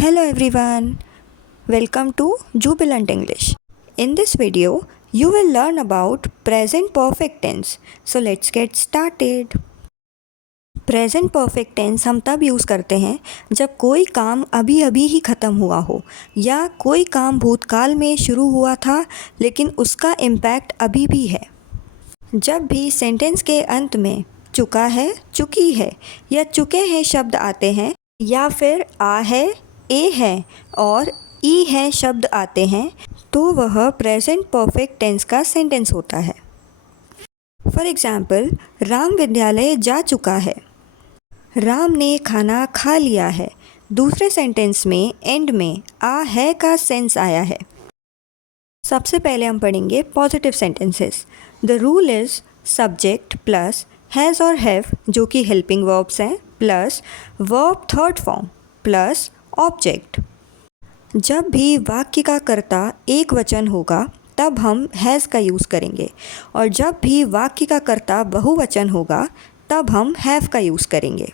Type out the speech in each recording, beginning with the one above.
Hello everyone, welcome to Jubilant English. In this video, you will learn about present perfect tense. So let's get started. Present perfect tense हम तब use करते हैं जब कोई काम अभी अभी ही ख़त्म हुआ हो या कोई काम भूतकाल में शुरू हुआ था लेकिन उसका इम्पैक्ट अभी भी है। जब भी सेंटेंस के अंत में चुका है, चुकी है या चुके हैं शब्द आते हैं या फिर आ है, ए है और ई है शब्द आते हैं तो वह प्रेजेंट परफेक्ट टेंस का सेंटेंस होता है। फॉर एग्ज़ाम्पल, राम विद्यालय जा चुका है, राम ने खाना खा लिया है। दूसरे सेंटेंस में एंड में आ है का सेंस आया है। सबसे पहले हम पढ़ेंगे positive sentences. The rule is subject plus has और हैव जो कि हेल्पिंग वर्ब्स हैं plus verb third form plus object. जब भी वाक्य का कर्ता एक वचन होगा तब हम हैज़ का यूज़ करेंगे और जब भी वाक्य का कर्ता बहुवचन होगा तब हम हैव का यूज़ करेंगे।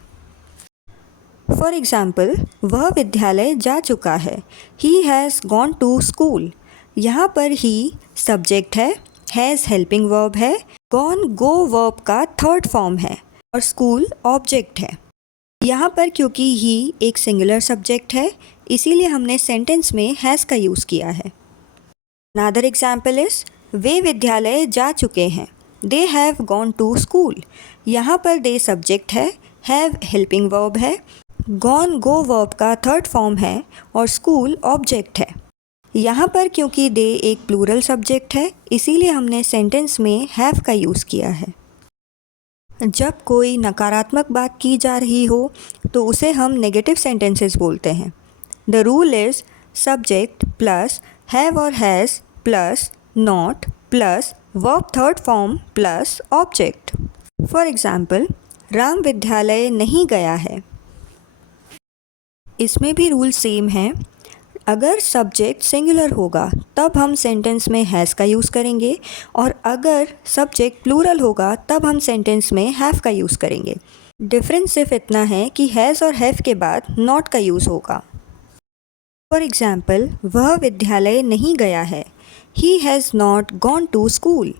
फॉर एग्ज़ाम्पल, वह विद्यालय जा चुका है, he has gone to school. यहाँ पर ही सब्जेक्ट है, हैज़ हेल्पिंग वर्ब है, गॉन गो वर्ब का थर्ड फॉर्म है और स्कूल ऑब्जेक्ट है। यहाँ पर क्योंकि ही एक सिंगुलर सब्जेक्ट है इसीलिए हमने सेंटेंस में हैज़ का यूज़ किया है। अनदर एग्जाम्पल इज़ वे विद्यालय जा चुके हैं, they have gone to school. यहाँ पर दे सब्जेक्ट है, हैव हेल्पिंग वर्ब है, गॉन गो वर्ब का थर्ड फॉर्म है और स्कूल ऑब्जेक्ट है। यहाँ पर क्योंकि दे एक प्लूरल सब्जेक्ट है इसीलिए हमने सेंटेंस में हैव का यूज़ किया है। जब कोई नकारात्मक बात की जा रही हो तो उसे हम नेगेटिव सेंटेंसेस बोलते हैं। The rule is subject plus have और has plus not plus verb third form plus object. For example, Ram विद्यालय नहीं गया है। इसमें भी रूल सेम है। अगर सब्जेक्ट सिंगुलर होगा तब हम सेंटेंस में हैज़ का यूज़ करेंगे और अगर सब्जेक्ट प्लूरल होगा तब हम सेंटेंस में हैव का यूज़ करेंगे। डिफरेंस सिर्फ इतना है कि हैज़ और हैव के बाद नॉट का यूज़ होगा। फॉर एग्ज़ाम्पल, वह विद्यालय नहीं गया है, he has not gone to school.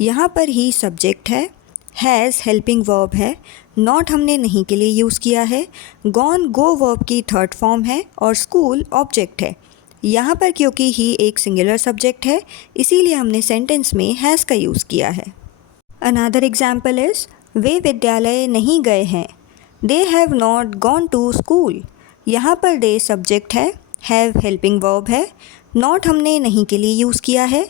यहाँ पर ही सब्जेक्ट है, हैज़ हेल्पिंग वर्ब है, नॉट हमने नहीं के लिए यूज़ किया है, गॉन गो वर्ब की थर्ड फॉर्म है और स्कूल ऑब्जेक्ट है। यहाँ पर क्योंकि ही एक सिंगुलर सब्जेक्ट है इसीलिए हमने सेंटेंस में हैज़ का यूज़ किया है। अनदर एग्जाम्पल इज़ वे विद्यालय नहीं गए हैं, they have not gone to school. यहाँ पर दे सब्जेक्ट है, हैव हेल्पिंग वर्ब है, नॉट हमने नहीं के लिए यूज़ किया है,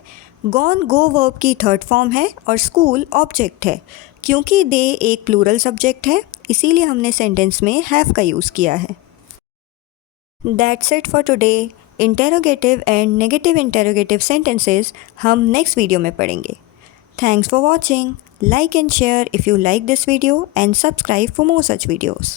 गॉन गो वर्ब की थर्ड फॉर्म है और स्कूल ऑब्जेक्ट है। क्योंकि दे एक प्लूरल सब्जेक्ट है इसीलिए हमने सेंटेंस में हैव का यूज़ किया है। That's it for today. Interrogative and negative interrogative sentences हम नेक्स्ट वीडियो में पढ़ेंगे। Thanks for watching. Like and share if you like this video and subscribe for more such videos.